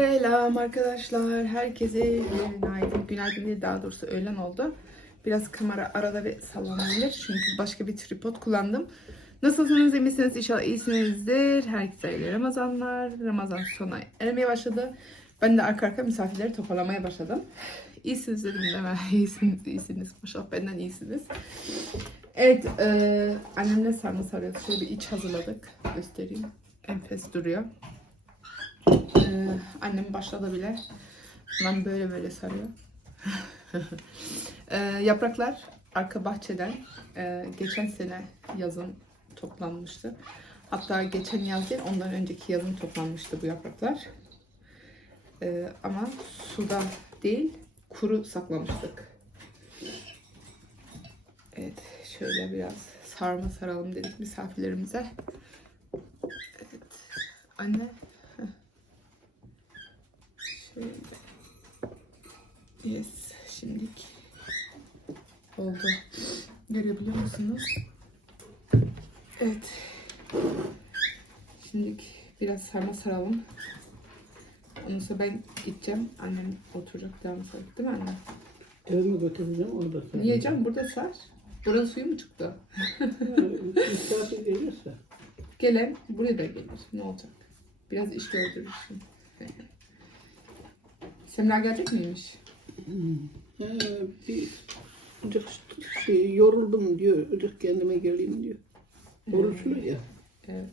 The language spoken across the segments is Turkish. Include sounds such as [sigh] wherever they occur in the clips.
Selam arkadaşlar. Herkese günaydın. Günaydın değil daha doğrusu öğlen oldu. Biraz kamera arada bir sallanabilir. Çünkü başka bir tripod kullandım. Nasılsınız? iyi misiniz? İnşallah iyisinizdir. Herkese hayırlı Ramazanlar. Ramazan sona ermeye başladı. Ben de arka arka misafirleri toparlamaya başladım. İyisiniz dedim mi? [laughs] İyisiniz, iyisiniz. Maşallah benden iyisiniz. Evet, e, annemle sarma sarıyoruz. Şöyle bir iç hazırladık. Göstereyim. Enfes duruyor. Ee, annem başladı bile. Ben böyle böyle sarıyor. [laughs] Ee, yapraklar arka bahçeden e, geçen sene yazın toplanmıştı. Hatta geçen yaz değil ondan önceki yazın toplanmıştı bu yapraklar. Ee, ama suda değil kuru saklamıştık. Evet şöyle biraz sarma saralım dedik misafirlerimize. Evet. Anne Şöyle. Yes. Şimdilik oldu. Görebiliyor musunuz? Evet. Şimdilik biraz sarma saralım. Ondan sonra ben gideceğim. Annem oturacak devam edecek değil mi anne? Eve mi götüreceğim orada? Niye canım? Burada sar. Buranın suyu mu çıktı? Misafir [laughs] gelirse. Gelen buraya da gelir. Ne olacak? Biraz iş gördürürsün. Semra gelecek miymiş? Ee, bir Ancak şey, yoruldum diyor. Ödük kendime geleyim diyor. Oruçlu ya. Evet.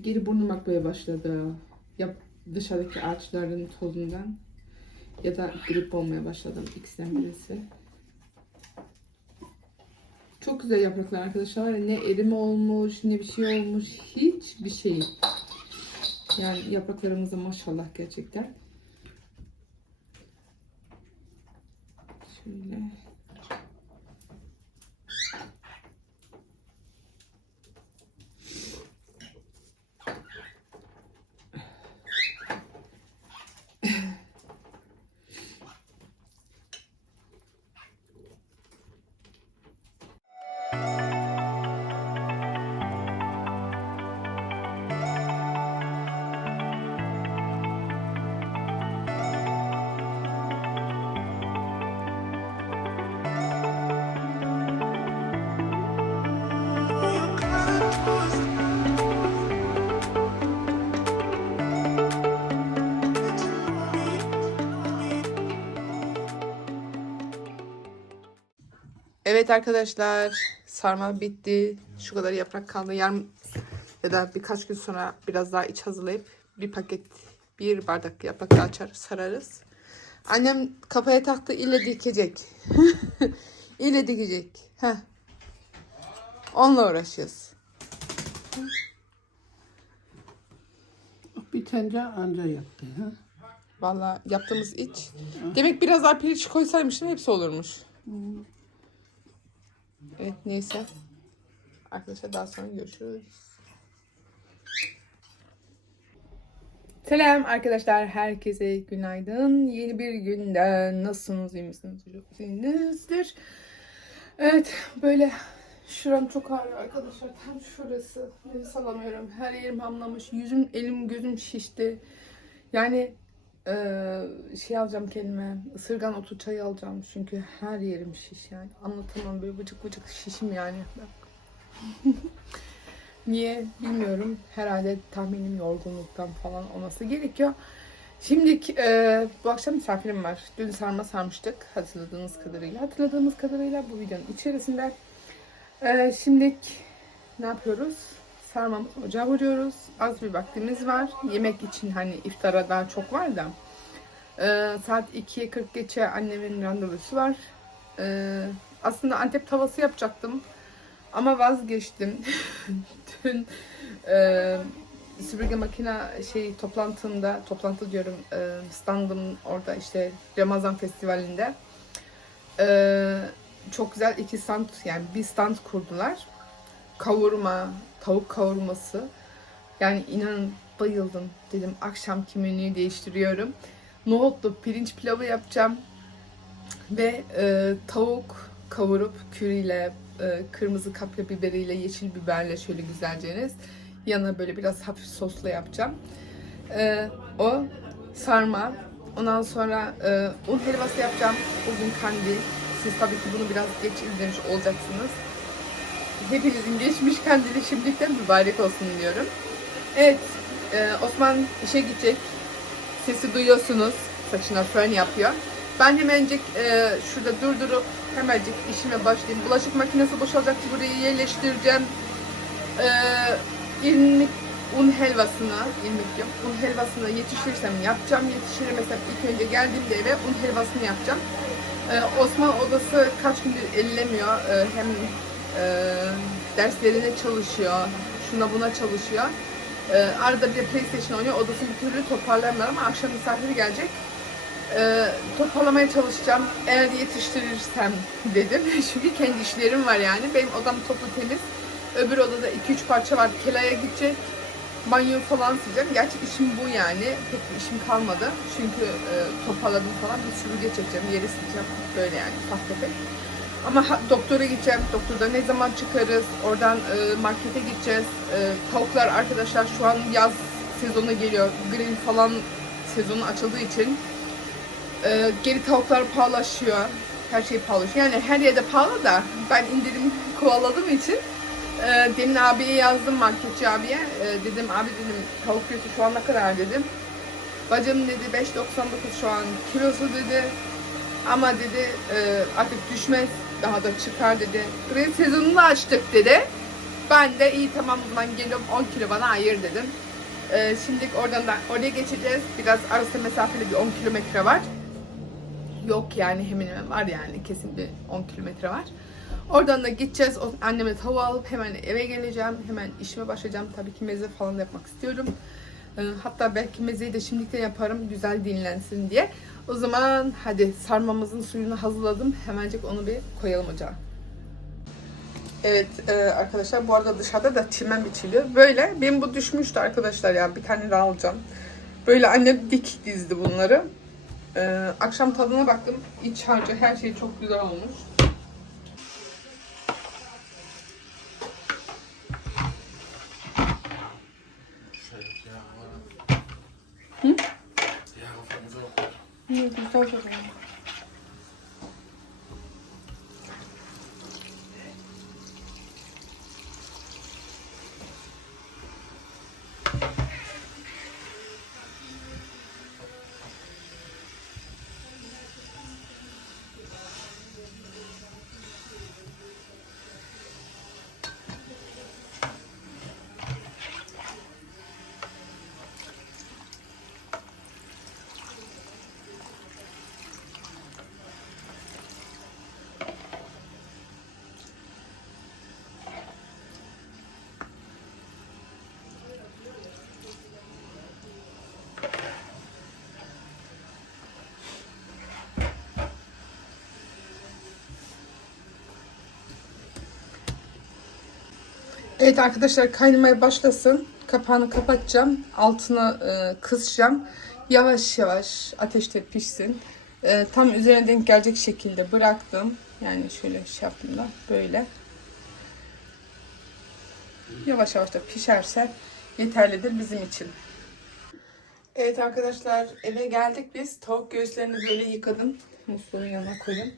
Geri burnum akmaya başladı. Ya dışarıdaki ağaçların tozundan ya da grip olmaya başladım. İkisinden birisi. Çok güzel yapraklar arkadaşlar. Ne erime olmuş, ne bir şey olmuş. Hiçbir şey. Yani yapraklarımıza maşallah gerçekten. Şöyle. Evet arkadaşlar sarma bitti. Şu kadar yaprak kaldı. Yarın ya da birkaç gün sonra biraz daha iç hazırlayıp bir paket bir bardak yaprak daha açar sararız. Annem kafaya taktı ile dikecek. [laughs] ile dikecek. Heh. Onunla uğraşıyoruz. Bir tencere anca yaptı. Ha? Vallahi yaptığımız iç. Demek biraz daha pirinç koysaymışım hepsi olurmuş. Evet neyse. Arkadaşlar daha sonra görüşürüz. Selam arkadaşlar. Herkese günaydın. Yeni bir günden nasılsınız? iyi misiniz? İyisinizdir. Evet böyle şuram çok ağrıyor arkadaşlar. Tam şurası. Nefes alamıyorum. Her yerim hamlamış. Yüzüm, elim, gözüm şişti. Yani eee, şey alacağım kendime. ısırgan otu çayı alacağım. Çünkü her yerim şiş yani. Anlatamam böyle bıcık bıcık şişim yani. [laughs] Niye bilmiyorum. Herhalde tahminim yorgunluktan falan olması gerekiyor. Şimdi e, bu akşam misafirim var. Dün sarma sarmıştık hatırladığınız kadarıyla. Hatırladığımız kadarıyla bu videonun içerisinde. E, şimdilik ne yapıyoruz? Sarmamızı ocağa vuruyoruz. Az bir vaktimiz var. Yemek için hani iftara daha çok var da. E, saat 2'ye 40 geçe annemin randevusu var. E, aslında Antep tavası yapacaktım. Ama vazgeçtim. [laughs] Dün e, süpürge makine şey toplantında, toplantı diyorum e, standım orada işte Ramazan festivalinde. E, çok güzel iki stand yani bir stand kurdular. Kavurma, tavuk kavurması. Yani inanın bayıldım. Dedim akşamki menüyü değiştiriyorum. Nohutlu pirinç pilavı yapacağım. Ve e, tavuk kavurup küriyle, e, kırmızı kapya biberiyle, yeşil biberle şöyle güzelceniz. Yanına böyle biraz hafif sosla yapacağım. E, o sarma. Ondan sonra e, un helvası yapacağım. Uzun kandil. Siz tabii ki bunu biraz geç izlemiş olacaksınız. Hepinizin geçmiş kandili şimdilikten mübarek olsun diyorum. Evet, e, Osman işe gidecek. Sesi duyuyorsunuz. Saçına fön yapıyor. Ben hemencik e, şurada durdurup hemencik işime başlayayım. Bulaşık makinesi boşalacak. Burayı yerleştireceğim. E, irmik un helvasını, irmik yok, un helvasını yetişirsem yapacağım. Yetiştiremesem ilk önce geldiğimde eve un helvasını yapacağım. E, Osman odası kaç gündür ellemiyor. E, hem e, derslerine çalışıyor. Şuna buna çalışıyor. E, arada bir de PlayStation oynuyor. Odasını bir türlü toparlayamıyor ama akşam misafiri gelecek. E, toparlamaya çalışacağım. Eğer yetiştirirsem dedim. [laughs] Çünkü kendi işlerim var yani. Benim odam toplu temiz. Öbür odada 2-3 parça var. Kelaya gidecek. Banyo falan sileceğim. Gerçi işim bu yani. Pek bir işim kalmadı. Çünkü e, toparladım falan. Bir süpürge çekeceğim. Yeri sileceğim. Böyle yani ufak tefek. Ama doktora gideceğim. Doktorda ne zaman çıkarız? Oradan e, markete gideceğiz. E, tavuklar arkadaşlar şu an yaz sezonu geliyor. Grill falan sezonu açıldığı için e, geri tavuklar pahalaşıyor. Her şey pahalaşıyor. Yani her yerde pahalı da ben indirim kovaladığım için e, demin abiye yazdım marketçi abiye. E, dedim abi dedim tavuk fiyatı şu an ne kadar dedim. Bacım dedi 5.99 şu an kilosu dedi. Ama dedi e, artık düşmez daha da çıkar dedi. Grill sezonunu açtık dedi. Ben de iyi tamam o zaman geliyorum 10 kilo bana ayır dedim. E, şimdi oradan da oraya geçeceğiz. Biraz arası mesafeli bir 10 kilometre var. Yok yani hemen hemen var yani kesin bir 10 kilometre var. Oradan da gideceğiz. Anneme tava alıp hemen eve geleceğim. Hemen işime başlayacağım. Tabii ki meze falan da yapmak istiyorum. Ee, Hatta belki mezeyi de şimdilikten yaparım. Güzel dinlensin diye. O zaman hadi sarmamızın suyunu hazırladım. Hemencik onu bir koyalım ocağa. Evet e, arkadaşlar bu arada dışarıda da çimen biçiliyor. Böyle benim bu düşmüştü arkadaşlar ya bir tane daha alacağım. Böyle annem dik dizdi bunları. E, akşam tadına baktım. İç harcı her şey çok güzel olmuş. Ne güzel oluyor. Evet arkadaşlar kaynamaya başlasın. Kapağını kapatacağım. Altına e, kısacağım. Yavaş yavaş ateşte pişsin. E, tam üzerine denk gelecek şekilde bıraktım. Yani şöyle şey yaptım da böyle. Yavaş yavaş da pişerse yeterlidir bizim için. Evet arkadaşlar eve geldik biz. Tavuk göğüslerini böyle yıkadım. Musluğun yanına koydum.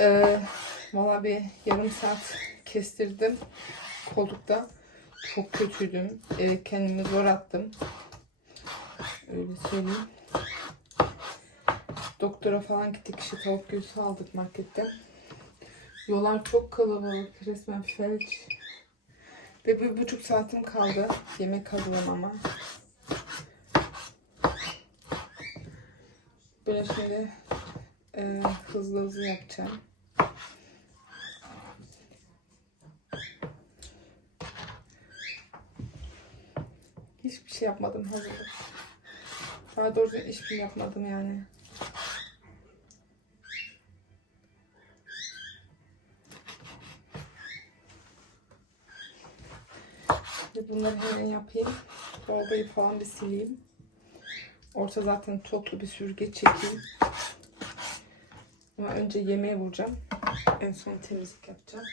Ee, Valla bir yarım saat kestirdim koltukta. Çok kötüydüm. Ee, kendimi zor attım. Öyle söyleyeyim. Doktora falan gittik. İşte tavuk göğsü aldık marketten. Yollar çok kalabalık. Resmen felç. Ve bir buçuk saatim kaldı. Yemek hazırlamama. Böyle şimdi e, hızlı hızlı yapacağım. Hiçbir şey yapmadım hazırlık. Daha doğrusu hiçbir şey yapmadım yani. bunları hemen yapayım. Dolbayı falan bir sileyim. Orta zaten toplu bir süzgeç çekeyim. Ama önce yemeğe vuracağım. En son temizlik yapacağım.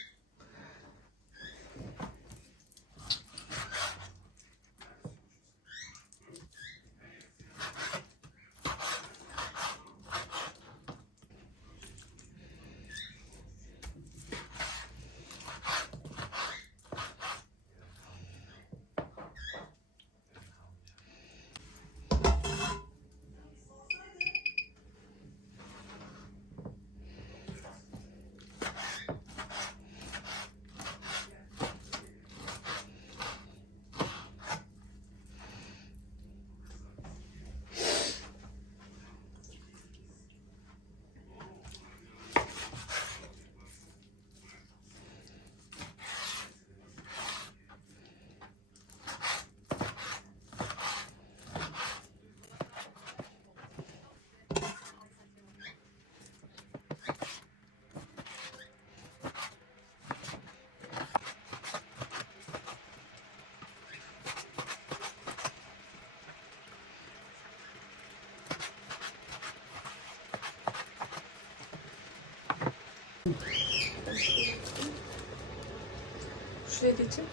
Şuraya geçeyim.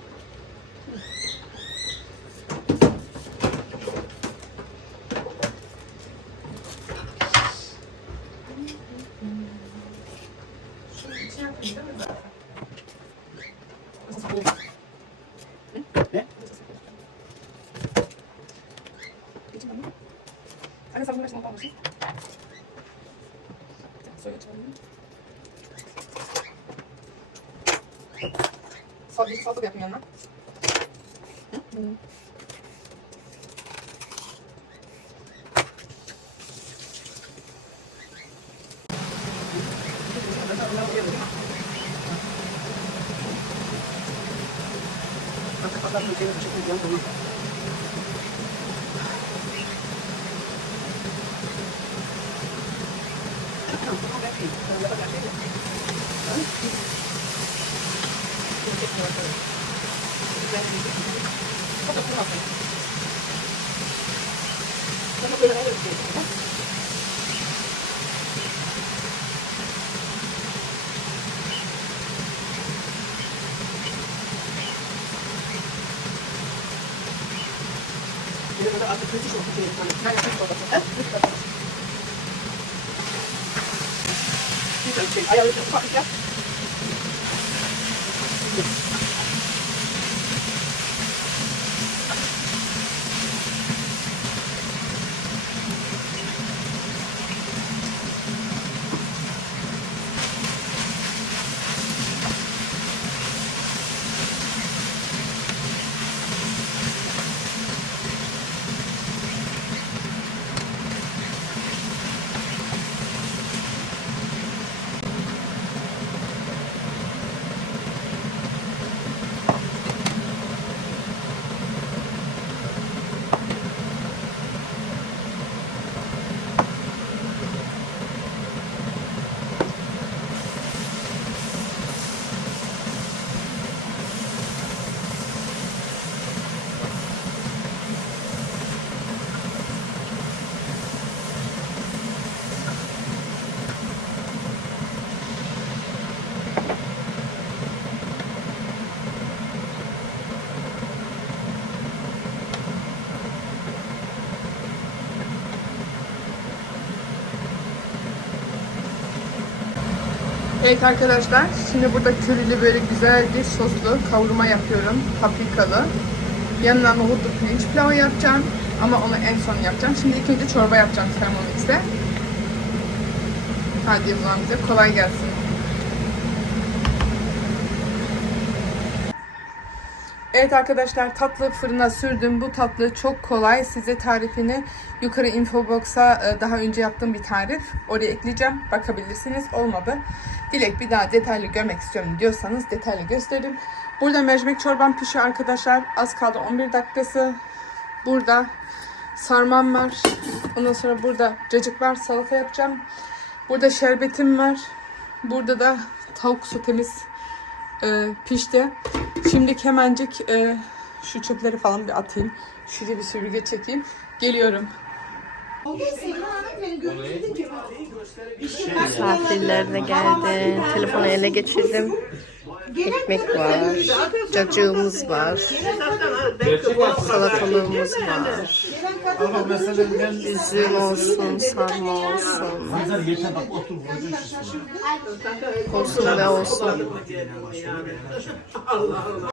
Şunu içine yapayım değil mi zaten? Ne? Anne sen bunu başına almışsın. Soya çalayım. Salata, salata da yapayım yanına. Hı? Adamın şeyini çekeceğim bunu. よし。Evet arkadaşlar, şimdi burada körili böyle güzel bir soslu kavurma yapıyorum. Paprikalı. Yanına nohutlu pirinç pilavı yapacağım. Ama onu en son yapacağım. Şimdi ilk önce çorba yapacağım Thermomix'te. Hadi zaman bize kolay gelsin. Evet arkadaşlar tatlı fırına sürdüm. Bu tatlı çok kolay. Size tarifini yukarı infobox'a e, daha önce yaptığım bir tarif. Oraya ekleyeceğim. Bakabilirsiniz. Olmadı. Dilek bir daha detaylı görmek istiyorum diyorsanız detaylı gösteririm. Burada mercimek çorbam pişiyor arkadaşlar. Az kaldı 11 dakikası. Burada sarmam var. Ondan sonra burada cacık var. Salata yapacağım. Burada şerbetim var. Burada da tavuk sotemiz e, pişti. Şimdi hemencik e, Şu çöpleri falan bir atayım. Şuraya bir süpürge çekeyim. Geliyorum. Misafirler de geldi. Telefonu ele geçirdim. Ekmek var. Cacığımız var. Salatalığımız var. Üzüm olsun, sarma olsun. Olsun ve olsun.